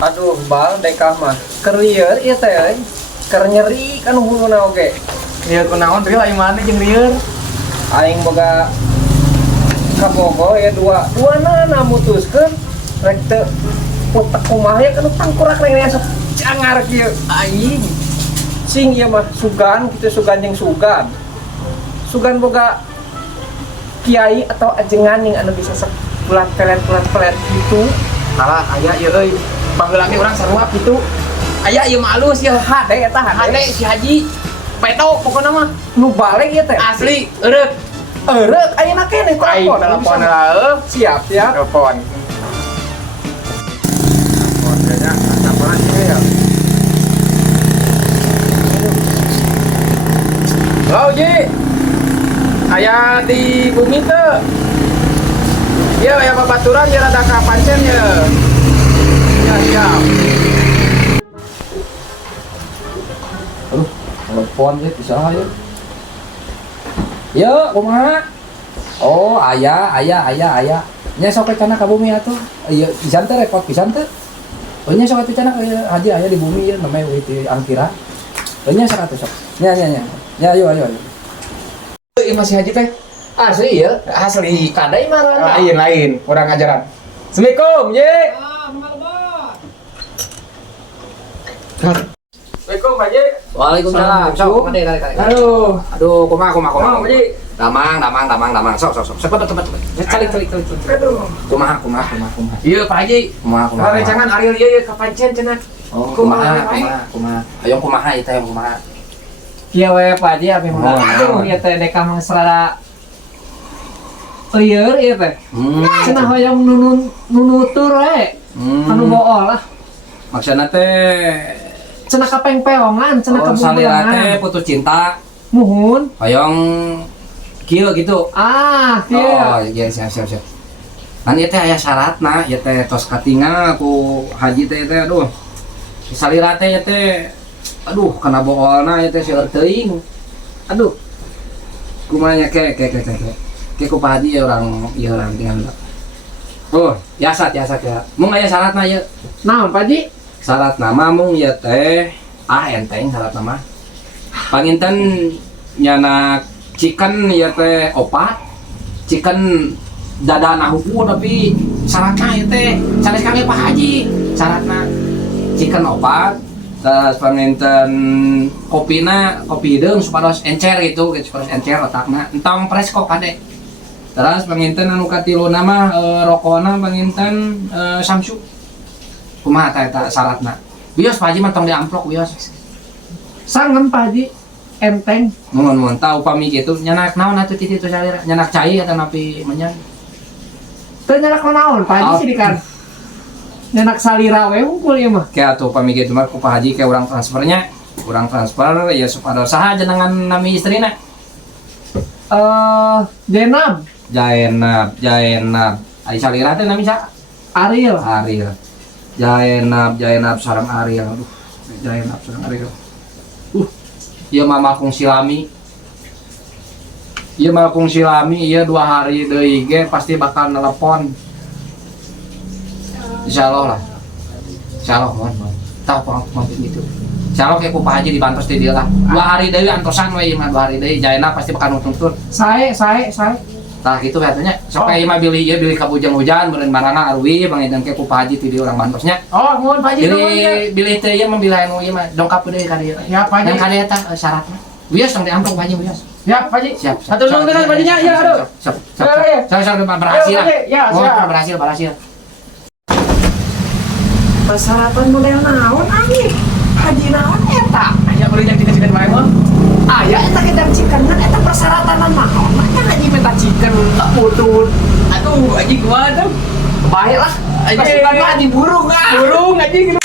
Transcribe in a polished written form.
Aduh, bal dekah mah. Kerieur ieu teh. Keur nyeri kan huluna oge. Rieur kunaon rieur aing mana jeung rieur? Aing boga kabogo ya duana mutuskeun rek teu utek kumaha ya kan tangkurak rek asa cangar kieu aing. Sing ieu mah sugan kitu sugan jeung sugan. Sugan boga kiai atau ajengan yang anu bisa sepulat pelet gitu. Salah aya ieu euy. Baheula ge urang sarua kitu. Aya ieu mah alus ieu Hade eta hade si Haji. Peto pokona mah nu balik ieu teh. asli eureuk. Eureuk ayeuna keneh Aing telepon heula. Siap. Telepon. Telepon kayaknya apaan sih ya? Halo Ji. Aya di bumi teu. Iya, aya babaturan ya rada ka pancen ya. Ya, siap. Aduh, telepon ya bisa ya. Yo, kumaha? Oh, aya. Nya sok ecana ka bumi atuh. Ieu pisan teh repot pisan teh. Oh, nya sok ecana haji aya di bumi ya namanya itu angkira. Oh, nya sok atuh sok. Nya. Ya, ayo. Ieu masih Haji teh. Asli ya, asli kadai marana. Lain, kurang ajaran. Assalamualaikum, Ye. Assalamualaikum, Pak Ye. Waalaikumsalam. Sok, kade. Aduh, kumaha. Kumaha, Pak Ji? Damang. Cepet. Calik. Aduh. Kumaha. Iya, Pak Haji. Kumaha. Rencangan Ariel ieu ka pancen cenah. Oh, Kumaha. Hayong kumaha ieu teh hayong kumaha. Kieu we Pak Haji abi mah. Aduh ieu teh deka mah serada lieur ieu teh. Cenah hoyong nunutur we. Anu bool lah. Maksudna teh Cenah kapengpeongan, cenah salira teh kebuburangan. putus cinta. Muhun. Hoyong kieu gitu. Kieu. Oh, iya siap. Kan ieu teh aya syaratna, ieu teh tos katingal ku haji teh aduh. Salira teh ieu teh aduh kana boolna ieu teh seueur teuing. Aduh. Kumaha nya ke ku Pak Haji ya urang tinggal. Oh, yasat ya. Mung aya syaratna ieu. Naon Pak Haji? Syarat nama mung ieu teh enteng syarat nama. Panginten nyana chicken ieu teh opat. Chicken dadana hukum tapi syaratna ieu teh sanes kami Pak Haji. Syaratna chicken opat. Terus panginten kopi deung supados encer gitu, supados encer otakna. Entong presko kade. Terus panginten anu katiluna mah rokona panginten Samsu. Kumaha eta syaratna? Bios Pak Haji mah tong di amplop bios. Sangen Pak Haji. Enteng. Mun tau upami kitu nyanak naon atuh titi itu salira? Nyanak cai atau napi menyan? Teu nyanak naon Pak Haji sidikan. Nyanak salira we unggul ieu mah. Kayak atuh upami kitu mah ku Pak Haji kayak urang transfernya. Urang transfer ya supados saha jenengan nami istrina? Jenab. Jaenab. Ai salira teh nami sa? Ariel. Jaenab sareng Ariel. Aduh, Jaenab sareng Ariel. Ieu mah makung silami. Ieu 2 hari deui ge pasti bakal nelepon. Insyaallah lah. Insyaallah mohon. Tah pamit gitu. Insyaallah kayak ku Pak Haji dibantos di dia lah. 2 hari deui antosan we ieu mah 2 hari deui. Jaenab pasti bakal nuntun. Sae. Tah gitu katanya. Sok ieu mah bilih ka hujan beureun marana arwi bangedan ke ku Pak Haji ti dieu urang bantosnya. Oh, mohon Pak Haji Bilih teh ieu mah bilih anu ieu mah dongkap deui ka dieu. Ya Pak Haji. Yang ka dieu tah syaratna. Bios tong diamplop Pak Haji bios. Ya Pak Haji. Siap. Satu dong dengan Pak Hajinya. Ya aduh. Siap. Berhasil lah. Ya, siap. Berhasil. Persyaratan model naon anjing? Haji naon eta? Aya beureum yang dikasihkeun bae mah. Aya eta kita cikan kan eta persyaratan naon? Mah haji minta cikan putut. Aduh, Haji kumaha tuh? Baiklah. Haji Pasukan mah haji burung ah. Burung Haji gitu.